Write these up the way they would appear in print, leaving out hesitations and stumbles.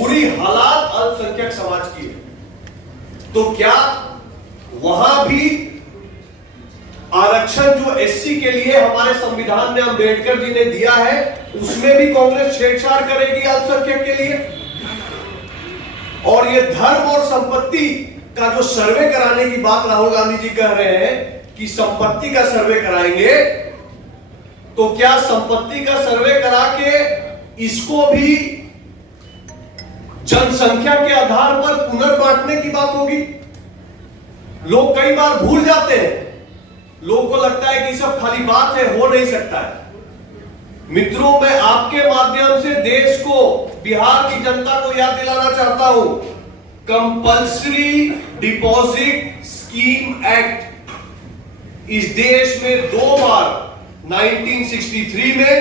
बुरी हालात अल्पसंख्यक समाज की है, तो क्या वहां भी आरक्षण जो एससी के लिए हमारे संविधान में अंबेडकर जी ने दिया है, उसमें भी कांग्रेस छेड़छाड़ करेगी अल्पसंख्यक के लिए? और ये धर्म और संपत्ति का जो सर्वे कराने की बात राहुल गांधी जी कह रहे हैं कि संपत्ति का सर्वे कराएंगे, तो क्या संपत्ति का सर्वे करा के इसको भी जनसंख्या के आधार पर पुनर्बांटने की बात होगी? लोग कई बार भूल जाते हैं, लोगों को लगता है कि सब खाली बात है, हो नहीं सकता है। मित्रों, मैं आपके माध्यम से देश को, बिहार की जनता को याद दिलाना चाहता हूं, कंपल्सरी डिपॉजिट स्कीम एक्ट इस देश में 2 बार 1963 में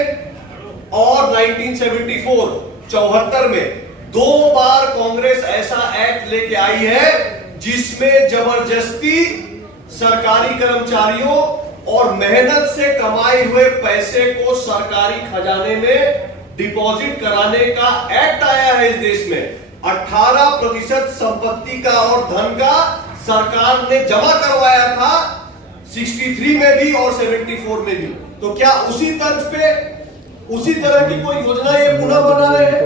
और 1974 में 2 बार कांग्रेस ऐसा एक्ट लेके आई है जिसमें जबरदस्ती सरकारी कर्मचारियों और मेहनत से कमाए हुए पैसे को सरकारी खजाने में डिपॉजिट कराने का एक्ट आया है इस देश में। 18% संपत्ति का और धन का सरकार ने जमा करवाया था 63 में भी और 74 में भी। तो क्या उसी तर्ज पे उसी तरह की कोई योजना ये पुनः बना रहे हैं?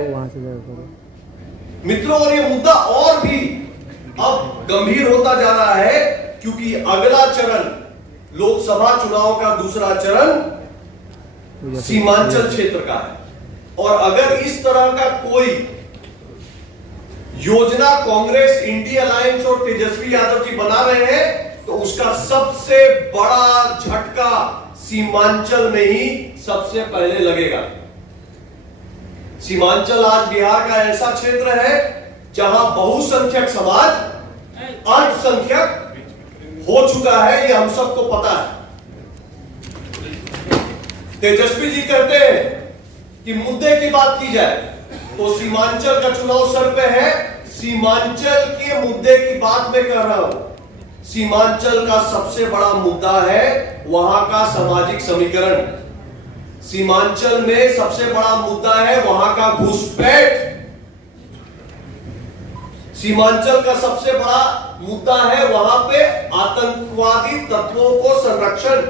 मित्रों, और ये मुद्दा और भी अब गंभीर होता जा रहा है, क्योंकि अगला चरण लोकसभा चुनाव का दूसरा चरण सीमांचल क्षेत्र का है। और अगर इस तरह का कोई योजना कांग्रेस, इंडिया अलायंस और तेजस्वी यादव जी बना रहे हैं, तो उसका सबसे बड़ा झटका सीमांचल में ही सबसे पहले लगेगा। सीमांचल आज बिहार का ऐसा क्षेत्र है जहां बहुसंख्यक समाज अल्पसंख्यक हो चुका है, ये हम सबको पता है। तेजस्वी जी कहते हैं कि मुद्दे की बात की जाए तो सीमांचल का चुनाव सर पे है। सीमांचल के मुद्दे की बात मैं कर रहा हूं। सीमांचल का सबसे बड़ा मुद्दा है वहां का सामाजिक समीकरण। सीमांचल में सबसे बड़ा मुद्दा है वहां का घुसपैठ। सीमांचल का सबसे बड़ा मुद्दा है वहां पे आतंकवादी तत्वों को संरक्षण।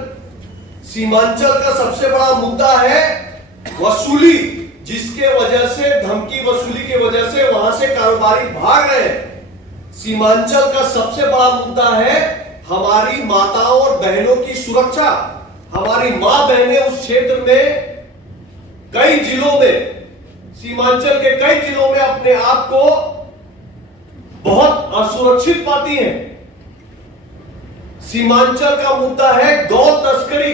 सीमांचल का सबसे बड़ा मुद्दा है वसूली, जिसके वजह से, धमकी वसूली के वजह से वहां से कारोबारी भाग रहे हैं। सीमांचल का सबसे बड़ा मुद्दा है हमारी माताओं और बहनों की सुरक्षा। हमारी मां बहनें उस क्षेत्र में कई जिलों में, सीमांचल के कई जिलों में अपने आप को बहुत असुरक्षित पाती हैं। सीमांचल का मुद्दा है गौ तस्करी।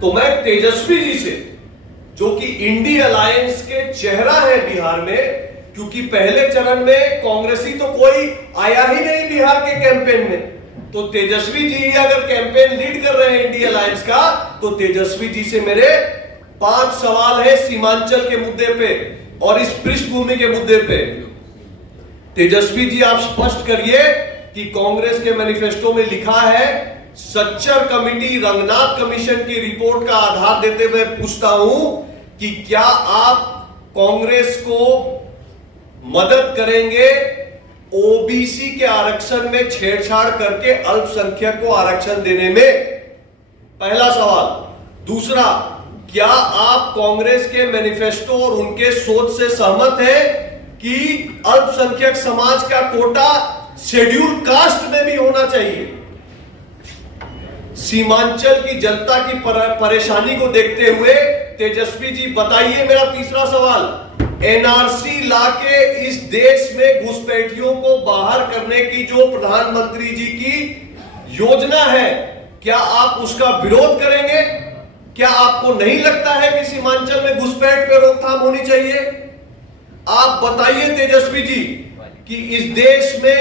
तो मैं तेजस्वी जी से, जो कि इंडिया अलायंस के चेहरा है बिहार में, क्योंकि पहले चरण में कांग्रेसी तो कोई आया ही नहीं बिहार के कैंपेन में, तो तेजस्वी जी अगर कैंपेन लीड कर रहे हैं इंडिया अलायंस का, तो तेजस्वी जी से मेरे 5 सवाल है सीमांचल के मुद्दे पे और इस पृष्ठभूमि के मुद्दे पे। तेजस्वी जी, आप स्पष्ट करिए कि कांग्रेस के मैनिफेस्टो में लिखा है, सच्चर कमेटी, रंगनाथ कमीशन की रिपोर्ट का आधार देते हुए पूछता हूं कि क्या आप कांग्रेस को मदद करेंगे ओबीसी के आरक्षण में छेड़छाड़ करके अल्पसंख्यक को आरक्षण देने में? पहला सवाल। दूसरा, क्या आप कांग्रेस के मैनिफेस्टो और उनके सोच से सहमत हैं कि अल्पसंख्यक समाज का कोटा शेड्यूल कास्ट में भी होना चाहिए? सीमांचल की जनता की परेशानी को देखते हुए तेजस्वी जी बताइए, मेरा तीसरा सवाल, एनआरसी ला के इस देश में घुसपैठियों को बाहर करने की जो प्रधानमंत्री जी की योजना है, क्या आप उसका विरोध करेंगे? क्या आपको नहीं लगता है कि सीमांचल में घुसपैठ पर रोकथाम होनी चाहिए? आप बताइए तेजस्वी जी कि इस देश में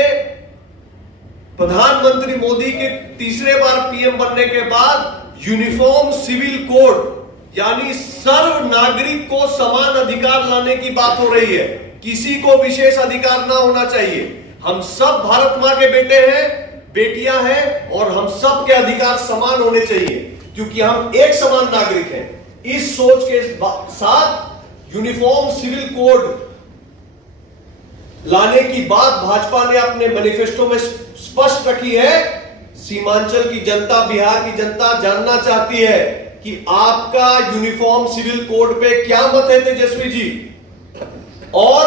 प्रधानमंत्री मोदी के तीसरे बार पीएम बनने के बाद यूनिफॉर्म सिविल कोड, यानी सर्व नागरिक को समान अधिकार लाने की बात हो रही है। किसी को विशेष अधिकार ना होना चाहिए। हम सब भारत मां के बेटे हैं, बेटियां हैं, और हम सब के अधिकार समान होने चाहिए, क्योंकि हम एक समान नागरिक हैं। इस सोच के साथ यूनिफॉर्म सिविल कोड लाने की बात भाजपा ने अपने मैनिफेस्टो में स्पष्ट रखी है। सीमांचल की जनता, बिहार की जनता जानना चाहती है कि आपका यूनिफॉर्म सिविल कोड पे क्या मत है तेजस्वी जी। और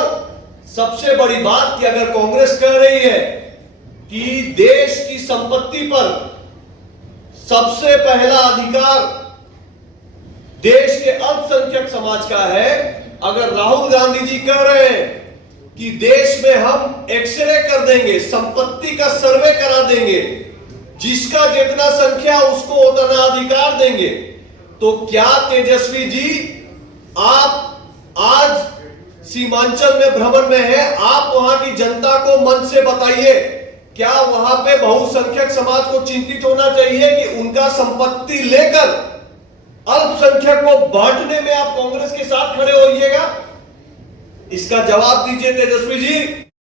सबसे बड़ी बात कि अगर कांग्रेस कह रही है कि देश की संपत्ति पर सबसे पहला अधिकार देश के अल्पसंख्यक समाज का है, अगर राहुल गांधी जी कह रहे हैं कि देश में हम एक्सरे कर देंगे, संपत्ति का सर्वे करा देंगे, जिसका जितना संख्या उसको उतना अधिकार देंगे, तो क्या तेजस्वी जी आप आज सीमांचल में भ्रमण में है, आप वहां की जनता को मन से बताइए, क्या वहां पे बहुसंख्यक समाज को चिंतित होना चाहिए कि उनका संपत्ति लेकर अल्पसंख्यक को बांटने में आप कांग्रेस के साथ खड़े होइएगा? इसका जवाब दीजिए तेजस्वी